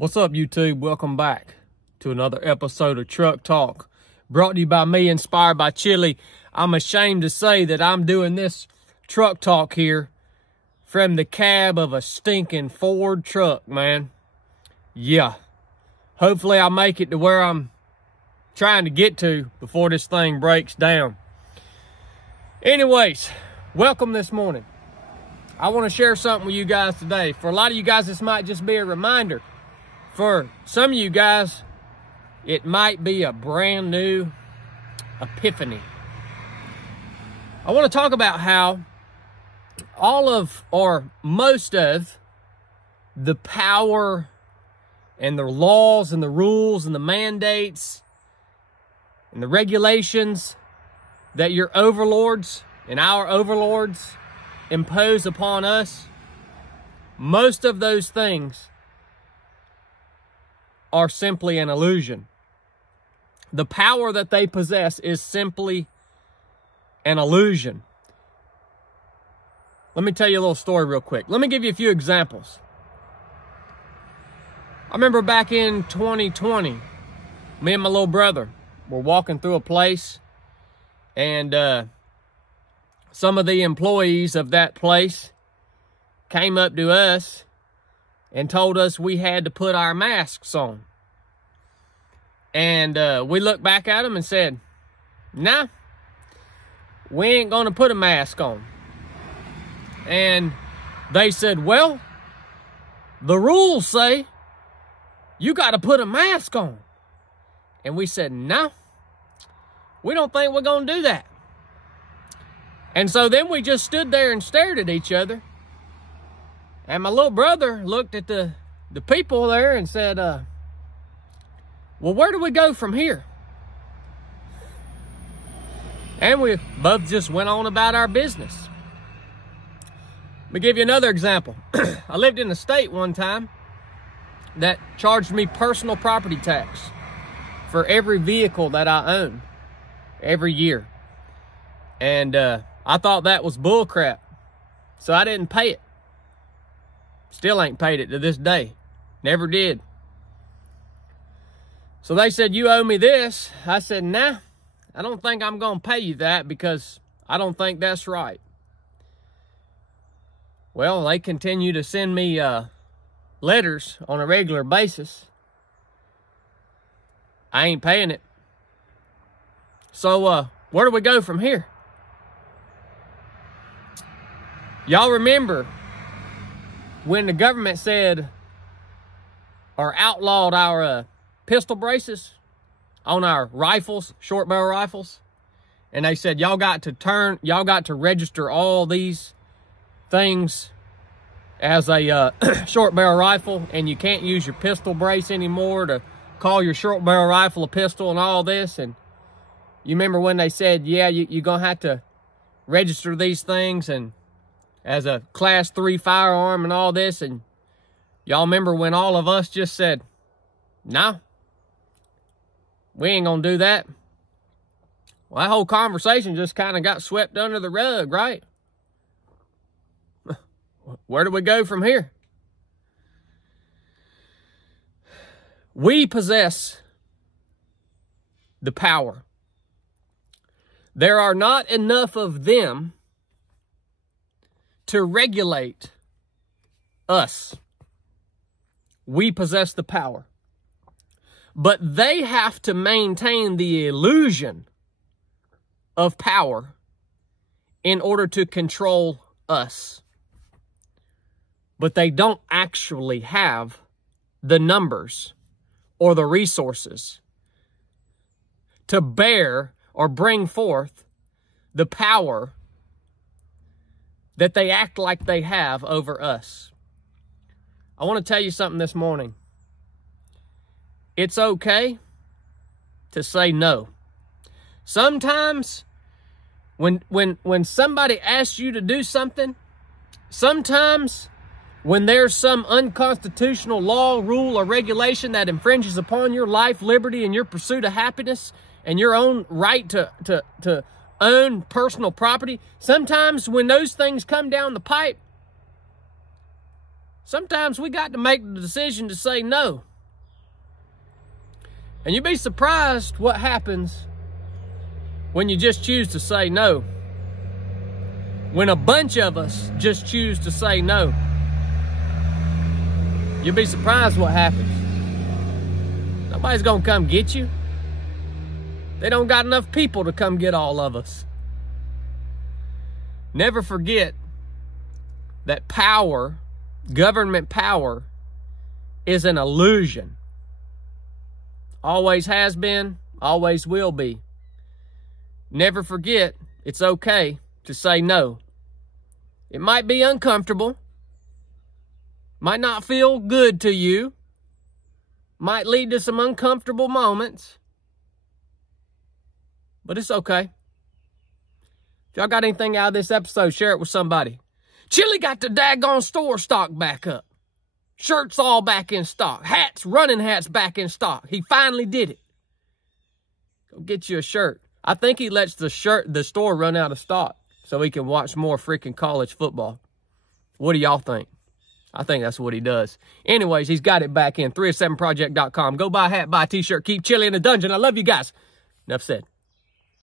What's up, YouTube? Welcome back to another episode of Truck Talk, brought to you by me, inspired by Chili. I'm ashamed to say that I'm doing this truck talk here from the cab of a stinking Ford truck, man. Yeah. Hopefully I'll make it to where I'm trying to get to before this thing breaks down. Anyways, welcome this morning. I want to share something with you guys today. For a lot of you guys, this might just be a reminder. For some of you guys, it might be a brand new epiphany. I want to talk about how all of, or most of, the power and the laws and the rules and the mandates and the regulations that your overlords and our overlords impose upon us, most of those things are simply an illusion. The power that they possess is simply an illusion. Let me tell you a little story real quick. Let me give you a few examples. I remember back in 2020, me and my little brother were walking through a place, and some of the employees of that place came up to us and told us we had to put our masks on. And we looked back at them and said, nah, we ain't gonna put a mask on. And they said, well, the rules say you gotta put a mask on. And we said, no, we don't think we're gonna do that. And so then we just stood there and stared at each other. And my little brother looked at the people there and said, well, where do we go from here? And we both just went on about our business. Let me give you another example. I lived in a state one time that charged me personal property tax for every vehicle that I own every year. And I thought that was bull crap, so I didn't pay it. Still ain't paid it to this day. Never did. So they said, you owe me this. I said, nah, I don't think I'm going to pay you that because I don't think that's right. Well, they continue to send me letters on a regular basis. I ain't paying it. So where do we go from here? Y'all remember when the government said or outlawed our pistol braces on our rifles, short barrel rifles, and they said y'all got to register all these things as a short barrel rifle, and you can't use your pistol brace anymore to call your short barrel rifle a pistol and all this. And you remember when they said, yeah, you're gonna have to register these things and as a class 3 firearm and all this. And y'all remember when all of us just said, no, we ain't gonna do that. Well, that whole conversation just kind of got swept under the rug, right? Where do we go from here? We possess the power. There are not enough of them to regulate us. We possess the power. But they have to maintain the illusion of power in order to control us. But they don't actually have the numbers or the resources to bear or bring forth the power that they act like they have over us. I want to tell you something this morning. It's okay to say no. Sometimes when somebody asks you to do something, sometimes when there's some unconstitutional law, rule, or regulation that infringes upon your life, liberty, and your pursuit of happiness and your own right to own personal property, sometimes when those things come down the pipe, sometimes we got to make the decision to say no. And you'd be surprised what happens when you just choose to say no. When a bunch of us just choose to say no, you'll be surprised what happens. Nobody's gonna come get you. They don't got enough people to come get all of us. Never forget that power, government power, is an illusion. Always has been, always will be. Never forget, it's okay to say no. It might be uncomfortable, might not feel good to you, might lead to some uncomfortable moments, but it's okay. If y'all got anything out of this episode, share it with somebody. Chili got the daggone store stock back up. Shirts all back in stock. Hats, running hats back in stock. He finally did it. Go get you a shirt. I think he lets the store run out of stock so he can watch more freaking college football. What do y'all think? I think that's what he does. Anyways, he's got it back in. 307project.com. Go buy a hat, buy a t-shirt. Keep Chili in the dungeon. I love you guys. Enough said.